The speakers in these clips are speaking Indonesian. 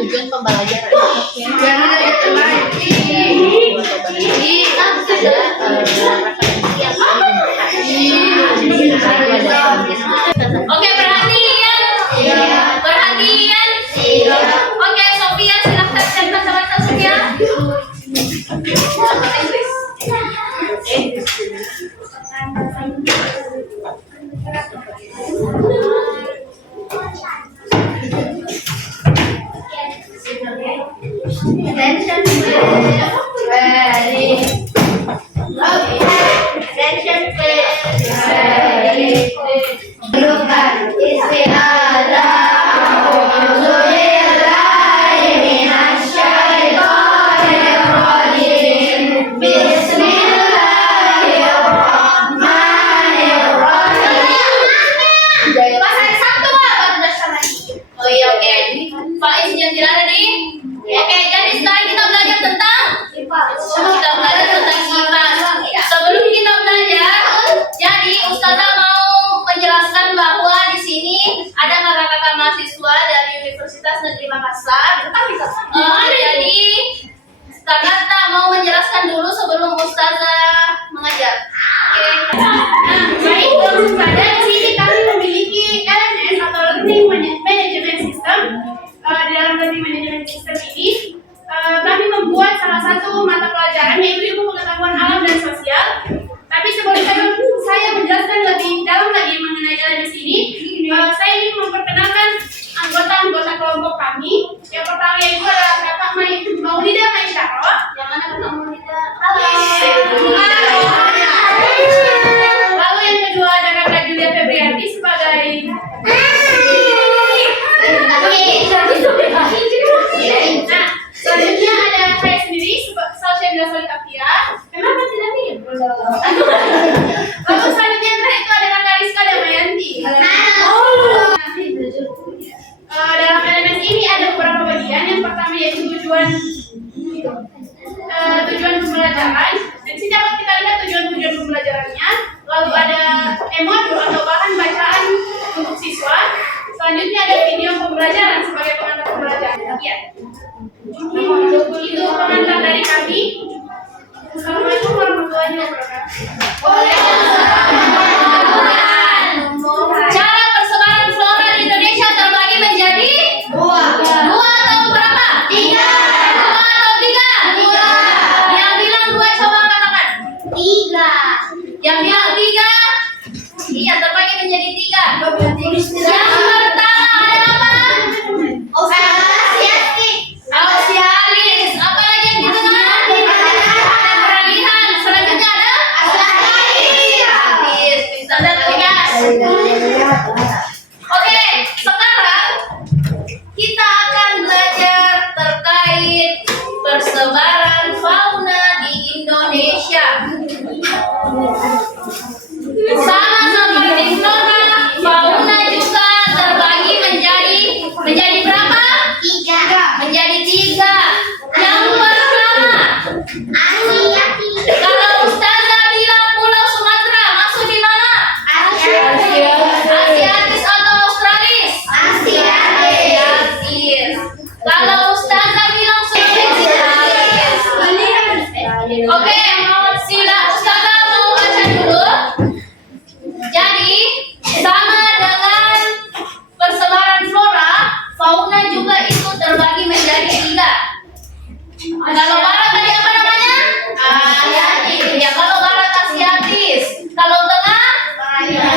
Tujuan pembelajaran Oke, perhatian. Perhatian. Oke, Sofia silakan cerita sama Sofia. Attention please. Ready. Attention please. Ready. Bukan istiadah. Faiz yang tidak ada di. Oke, jadi sekarang kita belajar tentang IPA. Sebelum kita belajar, jadi Ustazah mau menjelaskan bahwa di sini ada kakak-kakak mahasiswa dari Universitas Negeri Makassar. Jadi kakak mau menjelaskan dulu sebelum Ustazah mengajar. Oke. Baik, langsung saja di sini kami memiliki LMS atau Learning Management System. Di dalam Learning Management System ini, kami membuat salah satu mata pelajaran yaitu ilmu pengetahuan alam dan sosial. Tapi sebelum saya menjelaskan lebih dalam lagi mengenai LMS ini, saya ingin memperkenalkan anggota-anggota kelompok kami. Yang pertama yaitu adalah Kakak Maulida Maisyaro. Yang mana Kakak Maulida? Lalu yang kedua ada Kakak Julia Febrianti sebagai selanjutnya ada saya sendiri Salshabila Solikafia. Kenapa tidak nih? Lalu selanjutnya itu ada Kakak Rizka Damayanti. Dalam LMS ini ada beberapa bagian. Yang pertama yaitu tujuan pembelajaran. Dan sini dapat kita lihat tujuan pembelajarannya. Lalu ada modul atau bahan bacaan untuk siswa. Selanjutnya ada video pembelajaran sebagai pengantar pembelajaran. Ya. Itu pengantar dari kami. Assalamualaikum warahmatullahi wabarakatuh. Cara persebaran flora di Indonesia terbagi menjadi dua atau berapa? Tiga atau tiga? Yang bilang dua coba katakan. Tiga. Yang bilang tiga? Iya, terbagi menjadi tiga. Yang pertama ada apa? Ausialis. Apa lagi yang di tengah? Peralihan. Selanjutnya ada asatis. Bisa terlihat. Oke, sekarang kita akan belajar terkait persebaran fauna di Indonesia. Sama seperti flora, fauna juga terbagi menjadi berapa? Tiga. Menjadi tiga. Yang pertama, kalau Ustazah bilang Pulau Sumatera, masuk di mana? Asiatis atau Australis? Asiatis. Kalau Ustazah bilang Sulawesi, oke, sila Ustazah mau baca dulu. Jadi sama dengan persebaran flora, fauna juga itu terbagi menjadi tiga. Kalau barat tadi apa namanya? Asiatis. Ya, kalau barat Asiatis. Kalau tengah?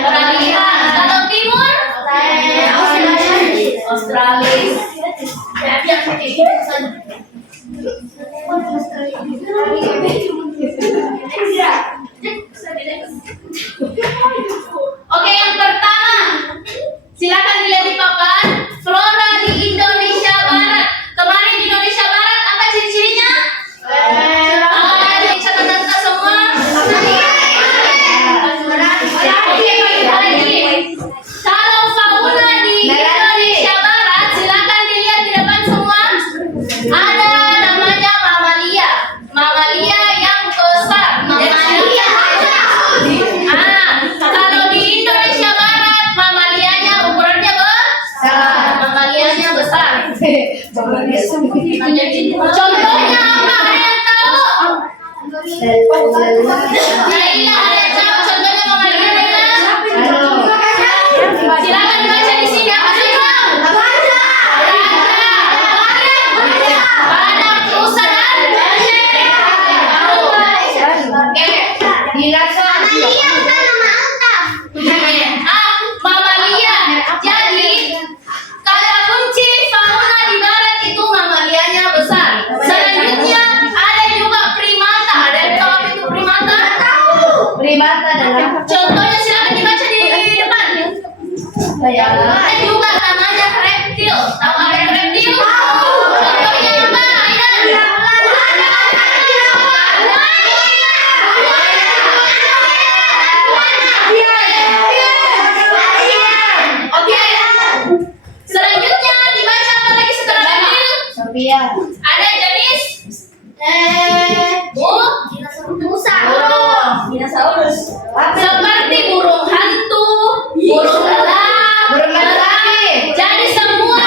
Peralihan. Kalau timur? Australis. Contohnya apa? Ada yang tahu? Naila, ada yang tahu contohnya Mama Lia, Naila? Silakan baca di sini apa sih, Bang? Badak, rusa dan oke. Mama Lia. Jadi kata kunci fauna di barat itu mamalianya besar. Selanjutnya ada juga primata. Ada yang tahu apa itu primata? Primata adalah Contohnya silakan dibaca di depan. Ada juga namanya reptil. Tahu apa yang reptil? Contohnya apa? Aida? Oke. Selanjutnya dibaca apa lagi setelah reptil? Sophia. Ada jenis Dinosaurus. seperti burung hantu, burung elang, Burung merpati. jadi semua.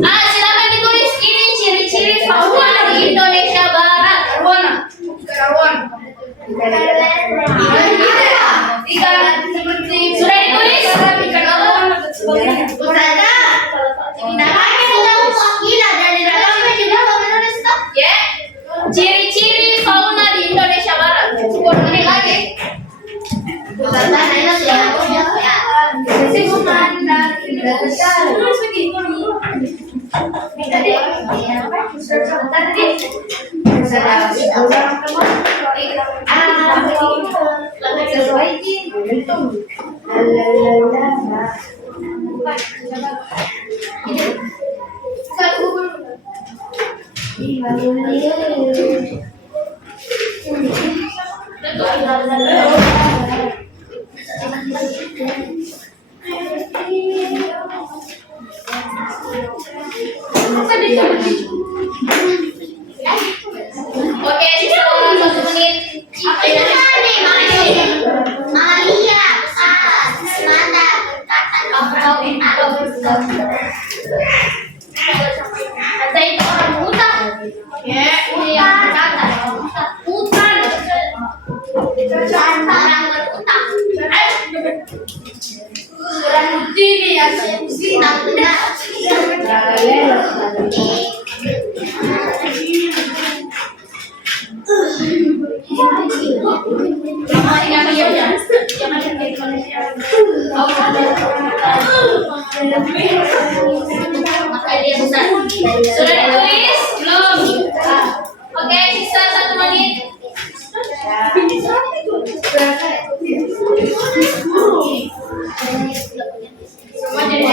Silakan ditulis ini ciri-ciri fauna di Indonesia Barat. Sudah ditulis? Ya. Ciri-ciri fauna di Indonesia Barat. 10 menit lagi. Oke, sisa 1 menit. Saya itu orang hutan. Hutan. Dia besar. Sudah ditulis? Belum. Oke, sisa 1 menit. Semua jadi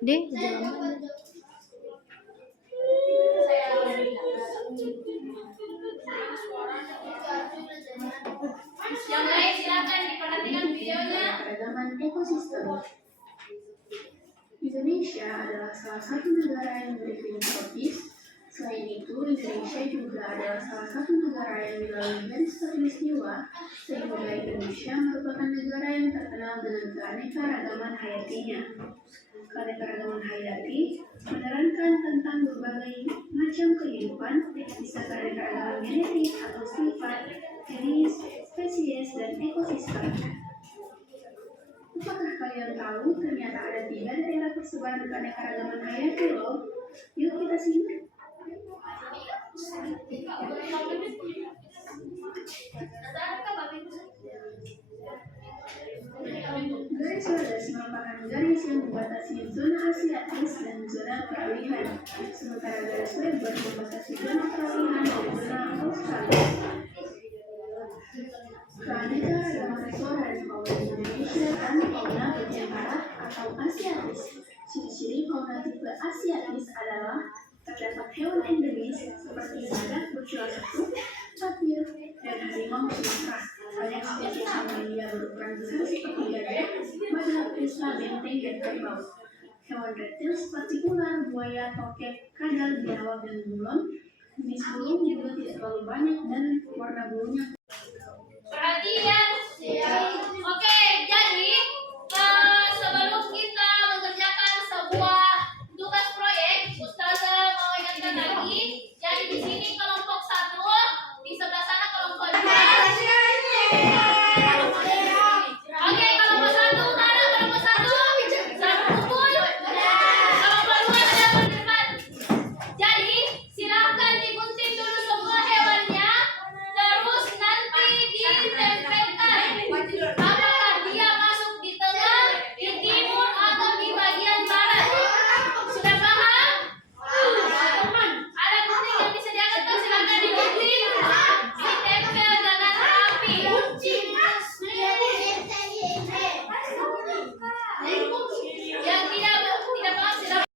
Deh, jangan. Yang lain silakan diperhatikan videonya. Keragaman ekosistem. Indonesia adalah salah satu negara yang beriklim tropis. Selain itu, Indonesia juga adalah salah satu negara yang dilalui garis khatulistiwa, sehingga Indonesia merupakan negara yang terkenal dengan keanekaragaman hayatinya. Keanekaragaman hayati menerangkan tentang berbagai macam kehidupan, bisa keanekaragaman genetik atau sifat, jenis, spesies, dan ekosistem. Apakah kalian tahu ternyata ada 3 daerah persebaran keanekaragaman hayati loh? Yuk kita simak. Garis Wallace merupakan garis yang membatasi zona Asiatis dan zona peralihan, sementara garis Weber membatasi zona peralihan dan zona Australia. Keanekaragaman flora dan fauna Indonesia dan fauna bagian barat atau Asiatis. Ciri-ciri fauna tipe Asiatis adalah terdapat hewan endemis seperti badak bercula satu, tapir, dan harimau Sumatera. Banyak spesies mamalia berukuran besar seperti gajah, badak, rusa, benteng, dan kerbau. Hewan reptil seperti ular, buaya, tokek, kadal, biawak, dan bunglon. Jenis burung juga tidak terlalu banyak dan warna bulunya. Perhatian. Oke, jadi sebelum kita mengerjakan sebuah tugas proyek, Ustazah mau ingatkan lagi. Jadi di sini kelompok 1, di sebelah sana kelompok 2. Oke, kelompok 1 mana? Kelompok 1 selalu kumpul. Kelompok 2 ada di depan. Jadi silahkan digunting dulu semua hewannya, terus nanti ditempelkan. Apakah dia masuk di tengah, di timur, atau di bagian barat? Sudah paham? Ada gunting yang disediakan, tuh silahkan digunting, ditempel dengan rapi. Yang tidak paham silahkan.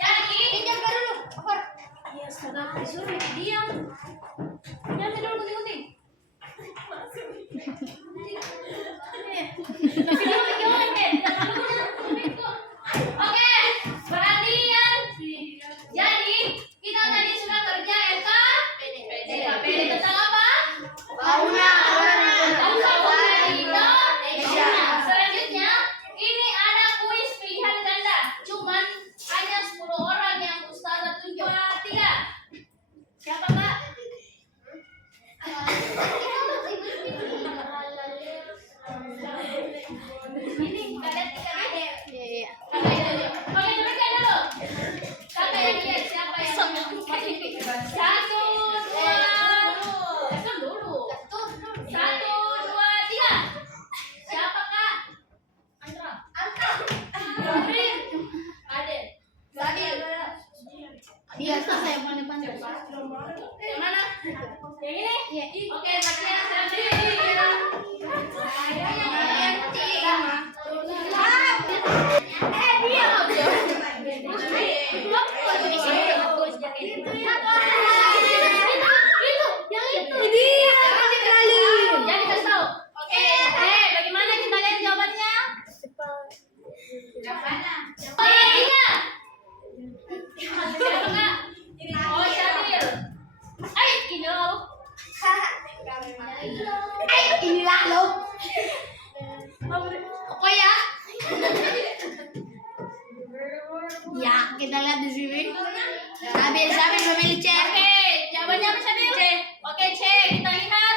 Jadi, ya sudah disuruh diam. Jangan tidur gunting-gunting. Oke, perhatian. Jadi kita tadi sudah kerja LKPD tentang apa? Fauna Indonesia. Selanjutnya, ini ada kuis pilihan ganda. Cuman hanya 10 orang yang Ustazah tunjuk. 3. Siapa, Pak? Ini kalian 3 deh. Iya. Oke, coba dulu. Kakak yang lihat siapa yang masuk TV. 1, 2. Hitung dulu. 1, 2, 3. Siapa, Kak? Antra. Aden. Biasa saya pandai-pandai. Yang mana? Yang ini? Iya. Oke, bagian selanjutnya. Jadi kasih tahu. Oke, bagaimana kita Apa ya? Ya, kita lihat di sini. Sambil memilih C. Oke, jawabannya apa Sabil? C. Oke, C. Kita lihat.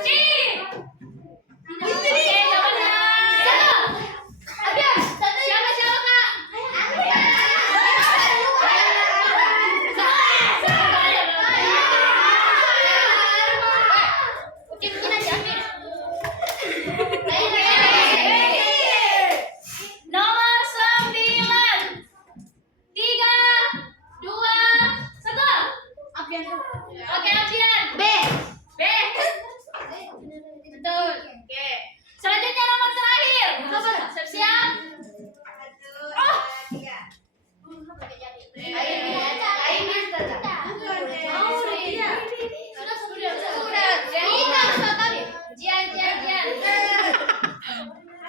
C. Oke, jawabannya. Siapa Kak? Oke, mungkin aja Amir. Nomor 9. 3, 2, 1. Oke, Abian. B. B. Betul. Oke. Selanjutnya nomor terakhir. Siap-siap. Oh. Jian.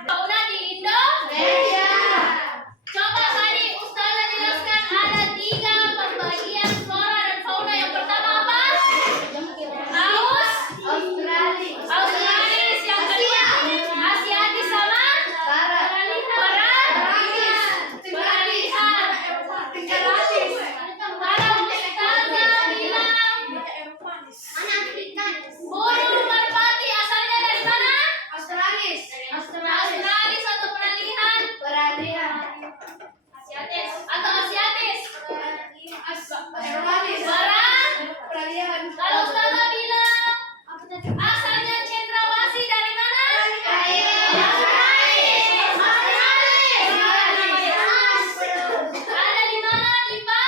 Fauna di Indo. Coba tadi Ustazah jelaskan ada 3 pembagian flora dan fauna. Yang pertama apa? Australis. Yang kedua Asiatis sama Peralihan. Kalau Ustazah bilang burung merpati asalnya dari mana? Australis atau peralihan? Asiatis. Kalau Ustazah bilang asalnya cendrawasih dari mana? Ada di mana, Diva?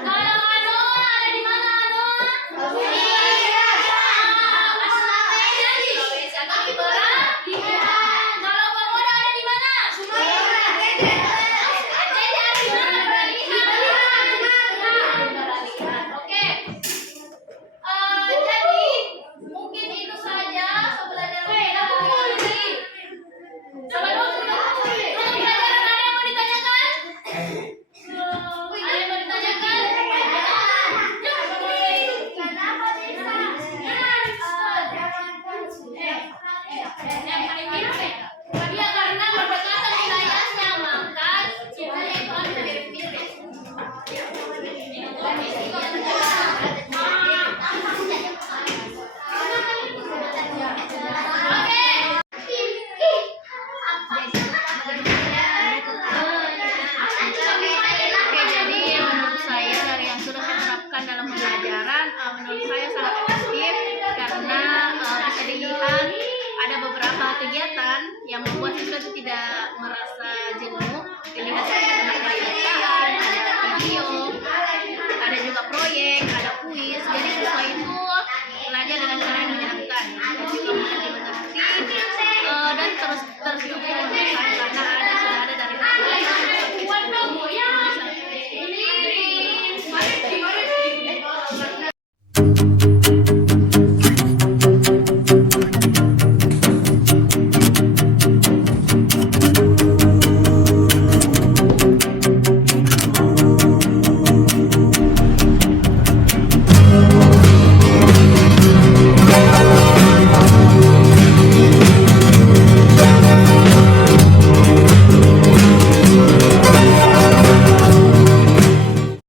Kalau Anoa ada di mana, Anoa? Tapi kalau Komodo ada di mana? Jadi ada di mana peralihan? Oke. Jadi mungkin itu saja pembelajaran kita hari ini. Coba dulu untuk pelajaran ada yang mau ditanyakan? Ada yang mau ditanyakan? Dia karena berdekatan wilayahnya, maka cirinya itu ada mirip-mirip. Oke, jadi menurut saya dari yang sudah saya terapkan dalam pembelajaran, menurut saya sangat efektif karena bisa dilihat ada beberapa kegiatan yang membuat siswa itu tidak merasa jenuh. Dilihat dari materi bacaan, ada video, ada juga proyek, ada kuis. Jadi siswa itu belajar dengan cara yang menyenangkan dan juga mudah dimengerti dan terus terstruktur karena sudah ada dari awal.